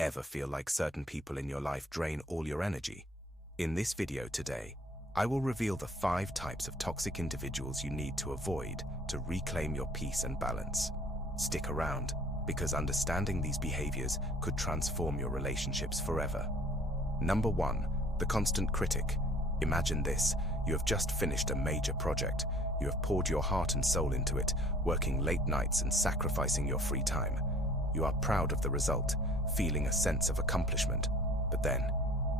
Ever feel like certain people in your life drain all your energy? In this video today, I will reveal the 5 types of toxic individuals you need to avoid to reclaim your peace and balance. Stick around, because understanding these behaviors could transform your relationships forever. Number 1, the constant critic. Imagine this: you have just finished a major project. You have poured your heart and soul into it, working late nights and sacrificing your free time. You are proud of the result, feeling a sense of accomplishment. But then,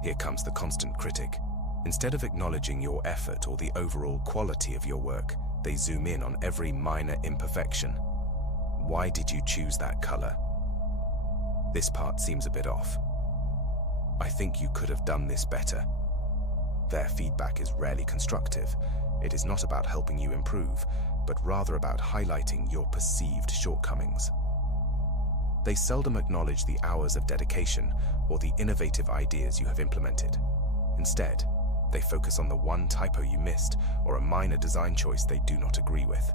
here comes the constant critic. Instead of acknowledging your effort or the overall quality of your work, they zoom in on every minor imperfection. Why did you choose that color? This part seems a bit off. I think you could have done this better. Their feedback is rarely constructive. It is not about helping you improve, but rather about highlighting your perceived shortcomings. They seldom acknowledge the hours of dedication or the innovative ideas you have implemented. Instead, they focus on the one typo you missed or a minor design choice they do not agree with.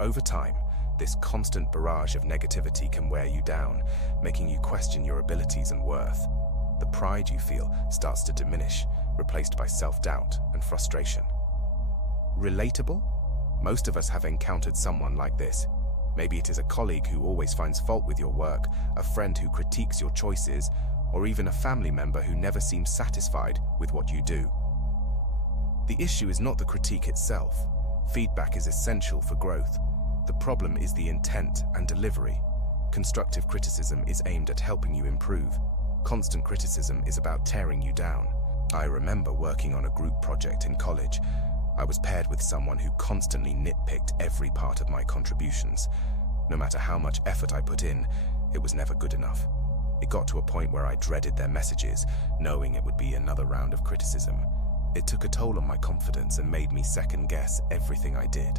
Over time, this constant barrage of negativity can wear you down, making you question your abilities and worth. The pride you feel starts to diminish, replaced by self-doubt and frustration. Relatable? Most of us have encountered someone like this. Maybe it is a colleague who always finds fault with your work, a friend who critiques your choices, or even a family member who never seems satisfied with what you do. The issue is not the critique itself. Feedback is essential for growth. The problem is the intent and delivery. Constructive criticism is aimed at helping you improve. Constant criticism is about tearing you down. I remember working on a group project in college. I was paired with someone who constantly nitpicked every part of my contributions. No matter how much effort I put in, it was never good enough. It got to a point where I dreaded their messages, knowing it would be another round of criticism. It took a toll on my confidence and made me second-guess everything I did.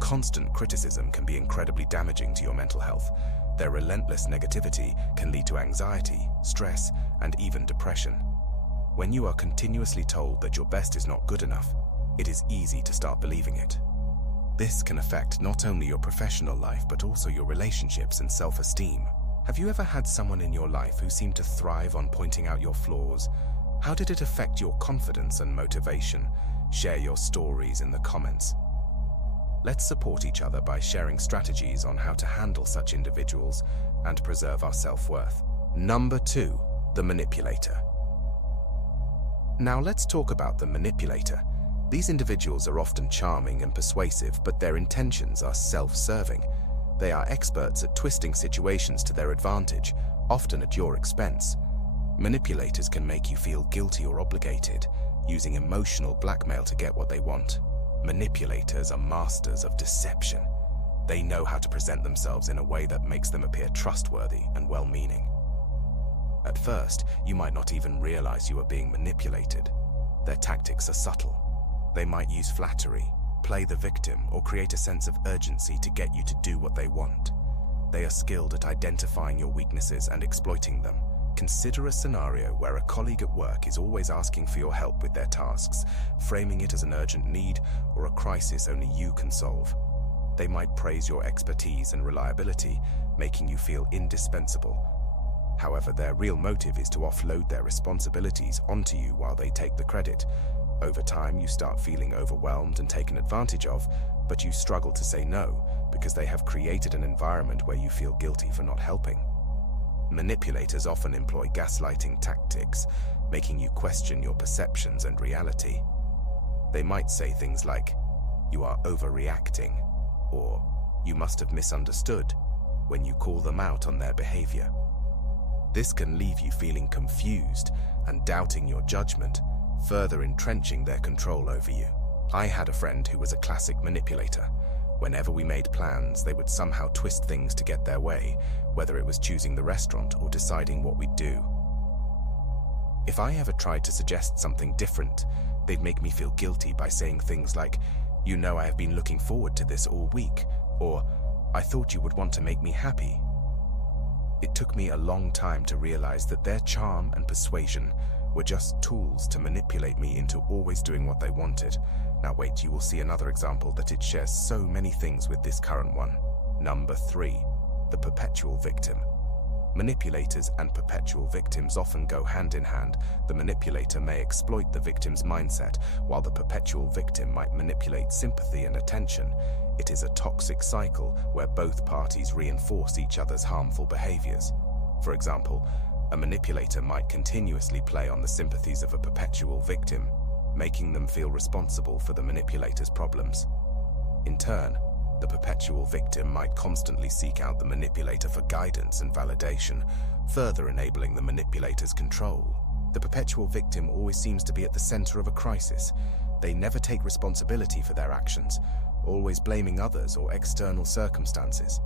Constant criticism can be incredibly damaging to your mental health. Their relentless negativity can lead to anxiety, stress, and even depression. When you are continuously told that your best is not good enough, it is easy to start believing it. This can affect not only your professional life but also your relationships and self-esteem. Have you ever had someone in your life who seemed to thrive on pointing out your flaws? How did it affect your confidence and motivation? Share your stories in the comments. Let's support each other by sharing strategies on how to handle such individuals and preserve our self-worth. Number 2, the manipulator. Now let's talk about the manipulator. These individuals are often charming and persuasive, but their intentions are self-serving. They are experts at twisting situations to their advantage, often at your expense. Manipulators can make you feel guilty or obligated, using emotional blackmail to get what they want. Manipulators are masters of deception. They know how to present themselves in a way that makes them appear trustworthy and well-meaning. At first, you might not even realize you are being manipulated. Their tactics are subtle. They might use flattery, play the victim, or create a sense of urgency to get you to do what they want. They are skilled at identifying your weaknesses and exploiting them. Consider a scenario where a colleague at work is always asking for your help with their tasks, framing it as an urgent need or a crisis only you can solve. They might praise your expertise and reliability, making you feel indispensable. However, their real motive is to offload their responsibilities onto you while they take the credit. Over time, you start feeling overwhelmed and taken advantage of, but you struggle to say no because they have created an environment where you feel guilty for not helping. Manipulators often employ gaslighting tactics, making you question your perceptions and reality. They might say things like, "You are overreacting," or "You must have misunderstood," when you call them out on their behavior. This can leave you feeling confused and doubting your judgment, further entrenching their control over you. I had a friend who was a classic manipulator. Whenever we made plans, they would somehow twist things to get their way, whether it was choosing the restaurant or deciding what we'd do. If I ever tried to suggest something different, they'd make me feel guilty by saying things like, "You know, I have been looking forward to this all week," or "I thought you would want to make me happy." It took me a long time to realize that their charm and persuasion were just tools to manipulate me into always doing what they wanted. Now wait, you will see another example that it shares so many things with this current one. Number 3, the perpetual victim. Manipulators and perpetual victims often go hand in hand. The manipulator may exploit the victim's mindset, while the perpetual victim might manipulate sympathy and attention. It is a toxic cycle where both parties reinforce each other's harmful behaviors. For example, a manipulator might continuously play on the sympathies of a perpetual victim, making them feel responsible for the manipulator's problems. In turn, the perpetual victim might constantly seek out the manipulator for guidance and validation, further enabling the manipulator's control. The perpetual victim always seems to be at the center of a crisis. They never take responsibility for their actions, always blaming others or external circumstances.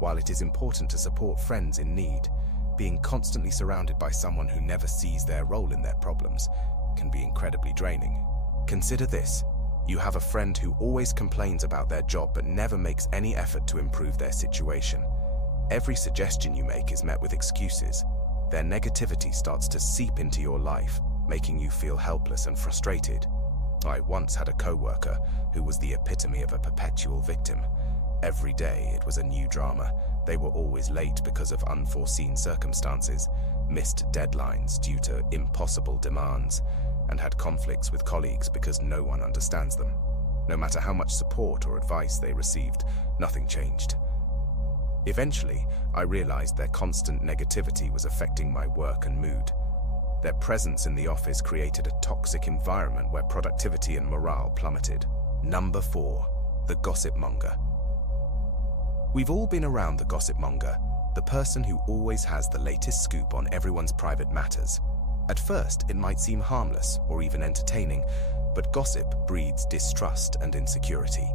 While it is important to support friends in need, being constantly surrounded by someone who never sees their role in their problems can be incredibly draining. Consider this. You have a friend who always complains about their job but never makes any effort to improve their situation. Every suggestion you make is met with excuses. Their negativity starts to seep into your life, making you feel helpless and frustrated. I once had a coworker who was the epitome of a perpetual victim. Every day it was a new drama. They were always late because of unforeseen circumstances, missed deadlines due to impossible demands, and had conflicts with colleagues because no one understands them. No matter how much support or advice they received, nothing changed. Eventually, I realized their constant negativity was affecting my work and mood. Their presence in the office created a toxic environment where productivity and morale plummeted. Number 4. The gossip monger. We've all been around the gossip monger, the person who always has the latest scoop on everyone's private matters. At first, it might seem harmless or even entertaining, but gossip breeds distrust and insecurity.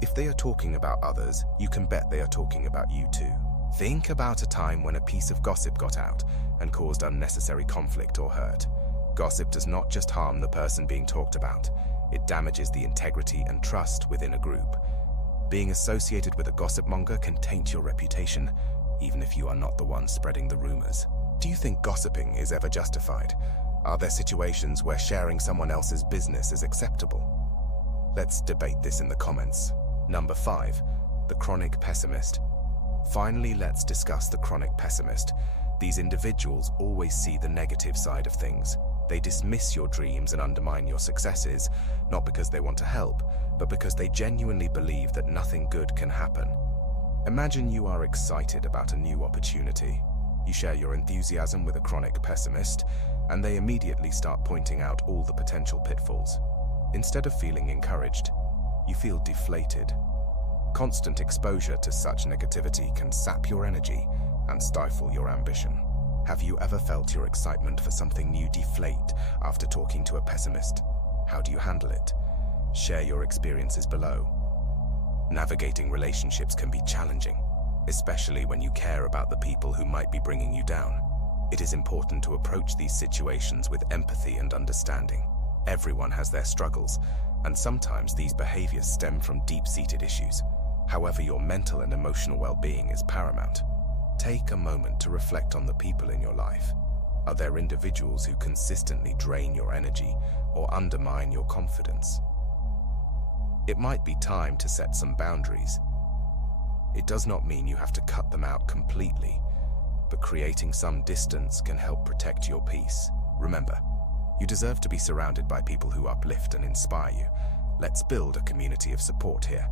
If they are talking about others, you can bet they are talking about you too. Think about a time when a piece of gossip got out and caused unnecessary conflict or hurt. Gossip does not just harm the person being talked about, it damages the integrity and trust within a group. Being associated with a gossip monger can taint your reputation, even if you are not the one spreading the rumors. Do you think gossiping is ever justified? Are there situations where sharing someone else's business is acceptable? Let's debate this in the comments. Number 5. The chronic pessimist. Finally, let's discuss the chronic pessimist. These individuals always see the negative side of things. They dismiss your dreams and undermine your successes, not because they want to help, but because they genuinely believe that nothing good can happen. Imagine you are excited about a new opportunity. You share your enthusiasm with a chronic pessimist, and they immediately start pointing out all the potential pitfalls. Instead of feeling encouraged, you feel deflated. Constant exposure to such negativity can sap your energy and stifle your ambition. Have you ever felt your excitement for something new deflate after talking to a pessimist? How do you handle it? Share your experiences below. Navigating relationships can be challenging, especially when you care about the people who might be bringing you down. It is important to approach these situations with empathy and understanding. Everyone has their struggles, and sometimes these behaviors stem from deep-seated issues. However, your mental and emotional well-being is paramount. Take a moment to reflect on the people in your life. Are there individuals who consistently drain your energy or undermine your confidence? It might be time to set some boundaries. It does not mean you have to cut them out completely, but creating some distance can help protect your peace. Remember, you deserve to be surrounded by people who uplift and inspire you. Let's build a community of support here.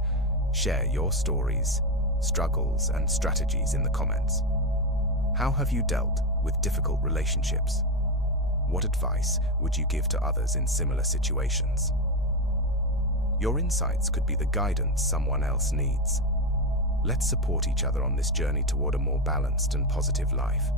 Share your stories, struggles, and strategies in the comments. How have you dealt with difficult relationships? What advice would you give to others in similar situations? Your insights could be the guidance someone else needs. Let's support each other on this journey toward a more balanced and positive life.